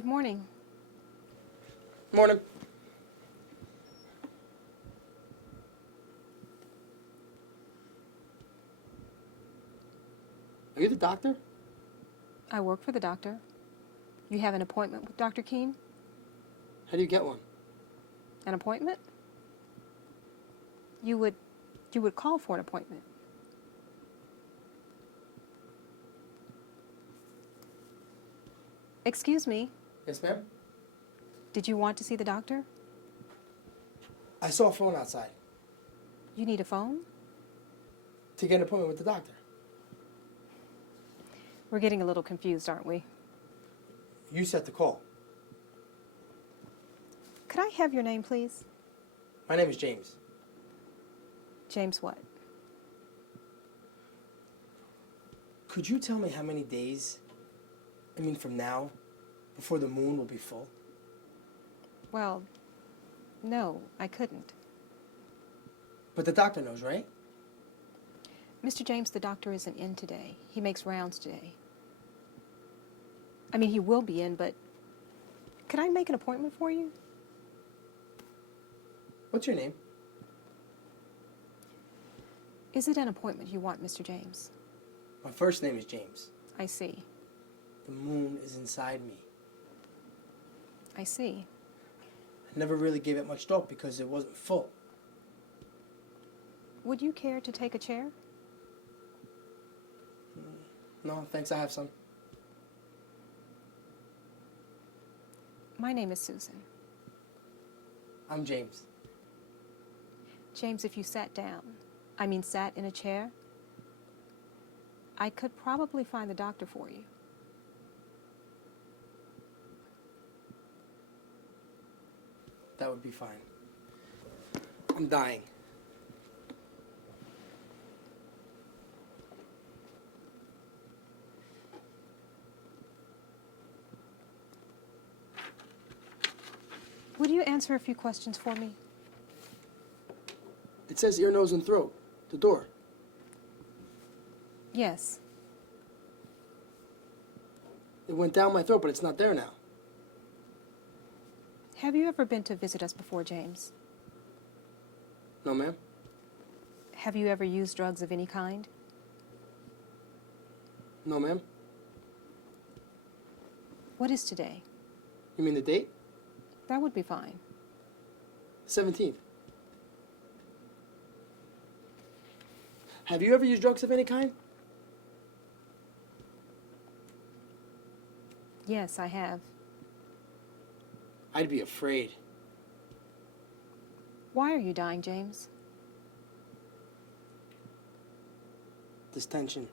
Good morning. Morning. Are you the doctor? I work for the doctor. You have an appointment with Dr. Keene? How do you get one? An appointment? You would call for an appointment. Excuse me, Yes, ma'am? did you want to see the doctor? I saw a phone outside You need a phone? to get an appointment with the doctor. We're getting a little confused, aren't we? You set the call. Could I have your name, please? My name is James. James what? Could you tell me how many days, from now, before the moon will be full? Well, no, I couldn't. But the doctor knows, right? Mr. James, the doctor isn't in today. He makes rounds today. He will be in, but could I make an appointment for you? What's your name? Is it an appointment you want, Mr. James? My first name is James. I see. The moon is inside me. I see. I never really gave it much thought because it wasn't full. Would you care to take a chair? No, thanks, I have some. My name is Susan. I'm James. James, if you sat in a chair, I could probably find the doctor for you. That would be fine. I'm dying. Would you answer a few questions for me? It says ear, nose, and throat. The door. Yes. It went down my throat, but it's not there now. Have you ever been to visit us before, James? No, ma'am. Have you ever used drugs of any kind? No, ma'am. What is today? You mean the date? That would be fine. 17th. Have you ever used drugs of any kind? Yes, I have. I'd be afraid. Why are you dying, James? This tension.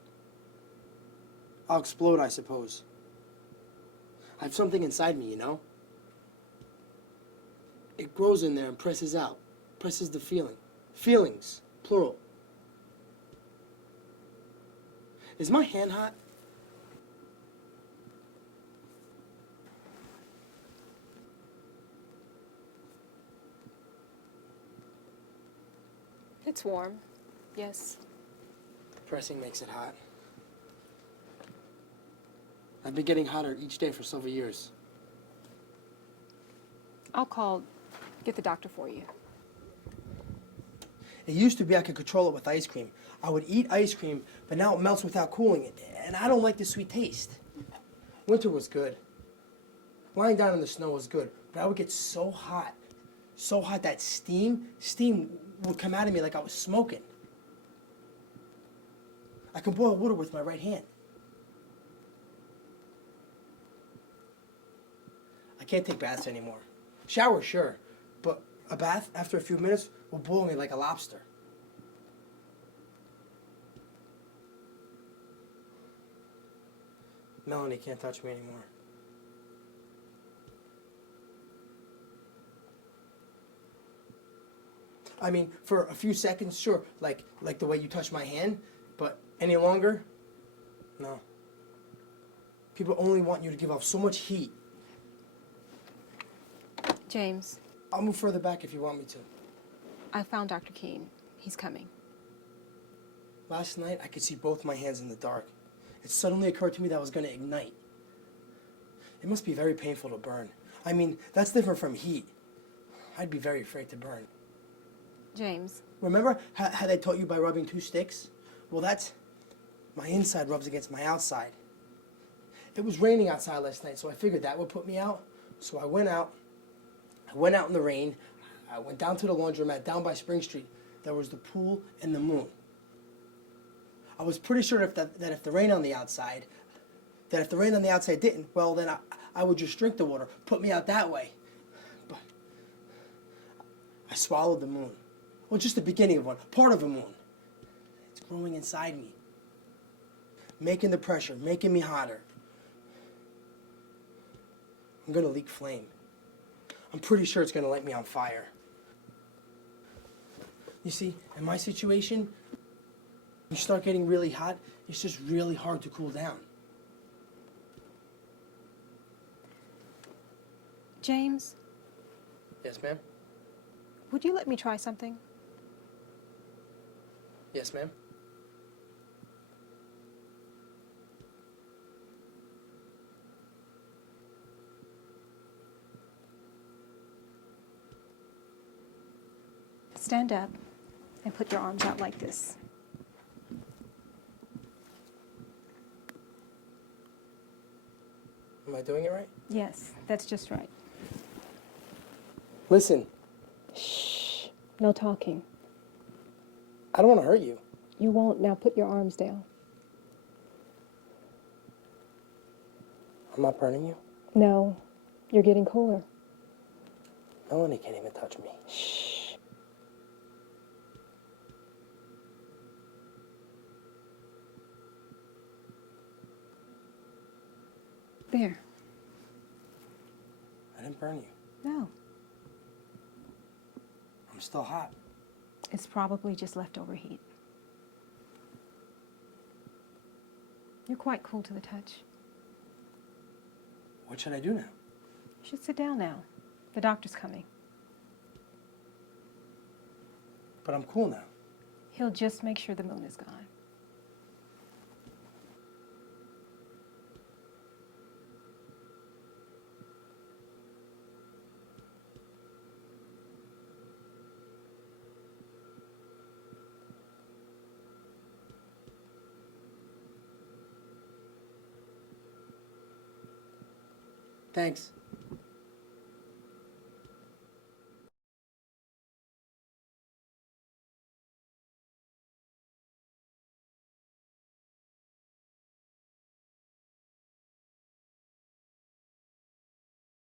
I'll explode, I suppose. I have something inside me, you know? It grows in there and presses out. Presses the feeling. Feelings, plural. Is my hand hot? It's warm. Yes. Pressing makes it hot. I've been getting hotter each day for several years. I'll get the doctor for you. It used to be I could control it with ice cream. I would eat ice cream, but now it melts without cooling it, and I don't like the sweet taste. Winter was good. Lying down in the snow was good, but I would get so hot that steam would come out of me like I was smoking. I can boil water with my right hand. I can't take baths anymore. Shower, sure, but a bath after a few minutes will boil me like a lobster. Melanie can't touch me anymore. For a few seconds, sure, like the way you touch my hand, but any longer, no. People only want you to give off so much heat. James, I'll move further back if you want me to. I found Dr. Keene. He's coming. Last night, I could see both my hands in the dark. It suddenly occurred to me that I was going to ignite. It must be very painful to burn. I mean, that's different from heat. I'd be very afraid to burn. James, Remember how they taught you by rubbing 2 sticks? Well, that's my inside rubs against my outside. It was raining outside last night, so I figured that would put me out. So I went out. I went out in the rain. I went down to the laundromat down by Spring Street. There was the pool and the moon. I was pretty sure that if the rain on the outside didn't, well, then I would just drink the water, put me out that way. But I swallowed the moon. Well, just the beginning of one, part of a moon. It's growing inside me, making the pressure, making me hotter. I'm gonna leak flame. I'm pretty sure it's gonna light me on fire. You see, in my situation, you start getting really hot, it's just really hard to cool down. James, Yes, ma'am? would you let me try something? Yes, ma'am? Stand up and put your arms out like this. Am I doing it right? Yes, that's just right. Listen, Shh. No talking. I don't want to hurt you. You won't. Now put your arms down. I'm not burning you. No, you're getting cooler. Melanie can't even touch me. Shh. There. I didn't burn you. No. I'm still hot. It's probably just leftover heat. You're quite cool to the touch. What should I do now? You should sit down now. The doctor's coming. But I'm cool now. He'll just make sure the moon is gone. Thanks.